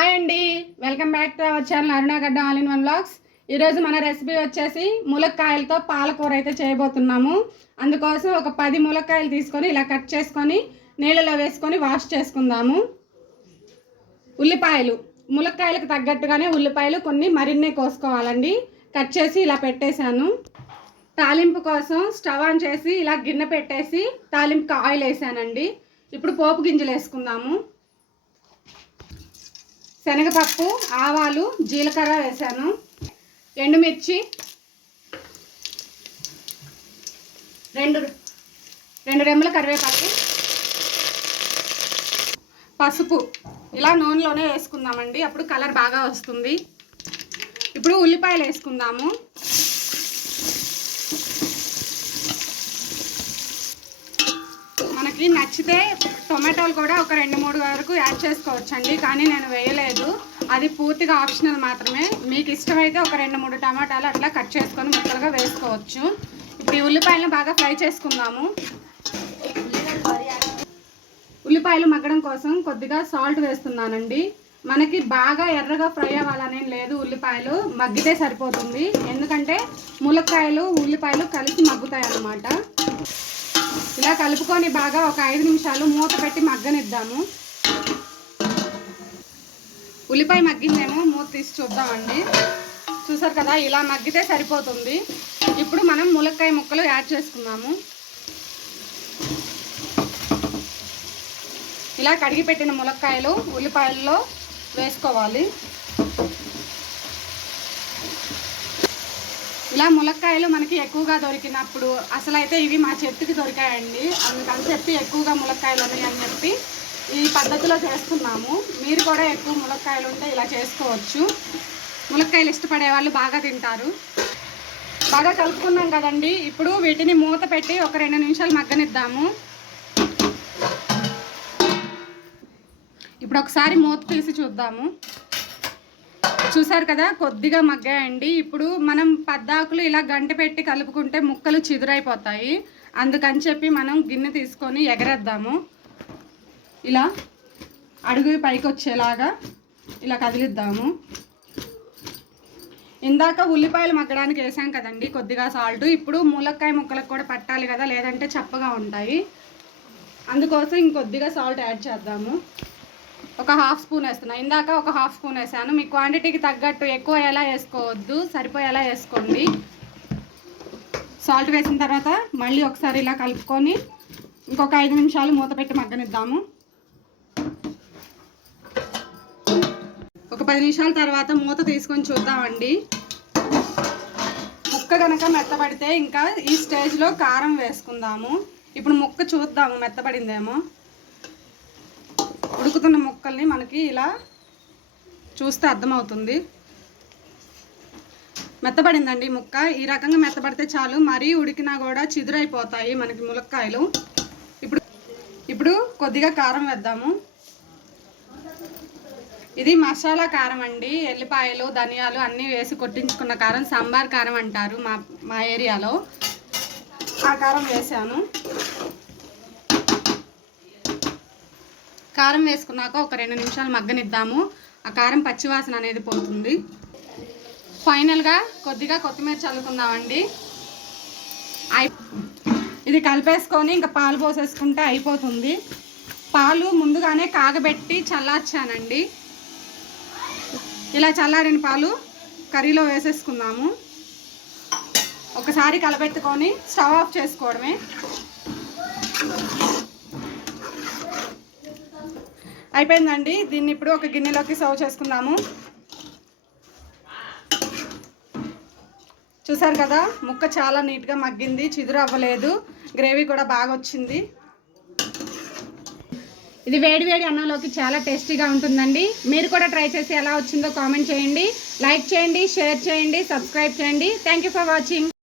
Hi అండి. Welcome back to our channel Arunagadda all in one blogs ఈరోజు మన recipe వచ్చేసి ములక్కాయలతో పాలకూర అయితే చేయబోతున్నాము. అందుకోసం ఒక పది ములక్కాయలు తీసుకొని ఇలా కట్ చేసుకొని నీళ్ళలో వేసుకొని వాష్ చేసుకుందాము. ఉల్లిపాయలు. ములక్కాయలకు తగ్గట్టుగానే ఉల్లిపాయలు కొన్ని మరిన్నే కోసుకోవాలండి. కట్ చేసి ఇలా పెట్టేశాను. తాలింపు కోసం స్టవ్ ఆన్ చేసి ఇలా గిన్నె పెట్టేసి తాలింపుకి ఆయిల్ వేసానండి. ఇప్పుడు పోపు గింజలు వేసుకుందాము. శనగపప్పు ఆవాలు జీలకర్ర వేసాను. ఎండుమిర్చి రెండు రెండు రెమ్మల కరివేపాకు పసుపు. ఇలా నూనెలోనే వేసుకుందామండి. అప్పుడు కలర్ బాగా వస్తుంది. ఇప్పుడు ఉల్లిపాయలు వేసుకుందాము. మీకు నచ్చితే టొమాటోలు కూడా ఒక రెండు మూడు వరకు యాడ్ చేసుకోవచ్చండి కానీ నేను వేయలేదు. అది పూర్తిగా ఆప్షనల్ మాత్రమే. మీకు ఇష్టమైతే ఒక రెండు మూడు టమాటాలు అట్లా కట్ చేసుకొని ముక్కలుగా వేసుకోవచ్చు. ఇప్పుడు ఈ ఉల్లిపాయలను బాగా ఫ్రై చేసుకుందాము. ఉల్లిపాయలు మగ్గడం కోసం కొద్దిగా సాల్ట్ వేస్తున్నానండి. మనకి బాగా ఎర్రగా ఫ్రై అవ్వాలనేం లేదు ఉల్లిపాయలు. మగ్గితే సరిపోతుంది. ఎందుకంటే ములక్కాయలు ఉల్లిపాయలు కలిసి మగ్గుతాయి అన్నమాట ఇలా కలుపుకొని బాగా ఒక ఐదు నిమిషాలు మూత పెట్టి మగ్గనిద్దాము. ఉల్లిపాయ మగ్గిందేమో మూత తీసి చూద్దామండి. చూసారు కదా ఇలా మగ్గితే సరిపోతుంది. ఇప్పుడు మనం ములక్కాయ ముక్కలు యాడ్ చేసుకున్నాము ఇలా కడిగి పెట్టిన ములక్కాయలు ఉల్లిపాయల్లో వేసుకోవాలి. ఇలా ములక్కాయలు మనకి ఎక్కువగా దొరికినప్పుడు అసలు అయితే ఇవి మా చెట్టుకి దొరికాయండి. అందుకని చెప్పి ఎక్కువగా ములక్కాయలు ఉన్నాయని చెప్పి ఈ పద్ధతిలో చేస్తున్నాము. మీరు కూడా ఎక్కువ ములక్కాయలు ఉంటే ఇలా చేసుకోవచ్చు. ములక్కాయలు ఇష్టపడే వాళ్ళు బాగా తింటారు. బాగా కలుపుకున్నాం కదండి. ఇప్పుడు వీటిని మూత పెట్టి ఒక రెండు నిమిషాలు మగ్గనిద్దాము. ఇప్పుడు ఒకసారి మూత తీసి చూద్దాము. చూసారు కదా కొద్దిగా మగ్గాయండి. ఇప్పుడు మనం పద్దాకులు ఇలా గంట పెట్టి కలుపుకుంటే ముక్కలు చిదురైపోతాయి. అందుకని చెప్పి మనం గిన్నె తీసుకొని ఎగరేద్దాము. ఇలా అడుగు పైకి వచ్చేలాగా ఇలా కదిలిద్దాము. ఇందాక ఉల్లిపాయలు మగ్గడానికి వేసాం కదండి కొద్దిగా సాల్ట్. ఇప్పుడు ములక్కాయ ముక్కలకు కూడా పట్టాలి కదా లేదంటే చప్పగా ఉంటాయి. అందుకోసం ఇంకొద్దిగా సాల్ట్ యాడ్ చేద్దాము. ఒక హాఫ్ స్పూన్ వేస్తున్నా. ఇందాక ఒక హాఫ్ స్పూన్ వేసాను. మీ క్వాంటిటీకి తగ్గట్టు ఎక్కువ ఎలా వేసుకోవద్దు సరిపోయేలా వేసుకోండి. సాల్ట్ వేసిన తర్వాత మళ్ళీ ఒకసారి ఇలా కలుపుకొని ఇంకొక ఐదు నిమిషాలు మూత పెట్టి మగ్గనిద్దాము. ఒక పది నిమిషాల తర్వాత మూత తీసుకొని చూద్దామండి. ముక్క కనుక మెత్తబడితే ఇంకా ఈ స్టేజ్లో కారం వేసుకుందాము. ఇప్పుడు ముక్క చూద్దాము మెత్తబడిందేమో. ఉడుకుతున్న ముక్కల్ని మనకి ఇలా చూస్తే అర్థమవుతుంది. మెత్తబడిందండి ముక్క. ఈ రకంగా మెత్తబడితే చాలు. మరీ ఉడికినా కూడా చిదురైపోతాయి మనకి ములక్కాయలు. ఇప్పుడు ఇప్పుడు కొద్దిగా కారం వేద్దాము. ఇది మసాలా కారం అండి. ఎల్లిపాయలు ధనియాలు అన్నీ వేసి కొట్టించుకున్న కారం. సాంబార్ కారం అంటారు మా మా ఏరియాలో. ఆ కారం వేసాను. కారం వేసుకున్నాక ఒక రెండు నిమిషాలు మగ్గనిద్దాము. ఆ కారం పచ్చివాసన అనేది పోతుంది. ఫైనల్గా కొద్దిగా కొత్తిమీర చల్లుకుందామండి. అయి ఇది కలిపేసుకొని ఇంకా పాలు పోసేసుకుంటే అయిపోతుంది. పాలు ముందుగానే కాగబెట్టి చల్లార్చానండి. ఇలా చల్లారిన పాలు కర్రీలో వేసేసుకుందాము. ఒకసారి కలబెట్టుకొని స్టవ్ ఆఫ్ చేసుకోవడమే. అయిపోయిందండి. దీన్ని ఇప్పుడు ఒక గిన్నెలోకి సర్వ్ చేసుకుందాము చూసారు కదా ముక్క చాలా నీట్గా మగ్గింది చిదురు అవ్వలేదు గ్రేవీ కూడా బాగా వచ్చింది. ఇది వేడి వేడి అన్నంలోకి చాలా టేస్టీగా ఉంటుందండి. మీరు కూడా ట్రై చేసి ఎలా వచ్చిందో కామెంట్ చేయండి. లైక్ చేయండి షేర్ చేయండి సబ్స్క్రైబ్ చేయండి. Thank for watching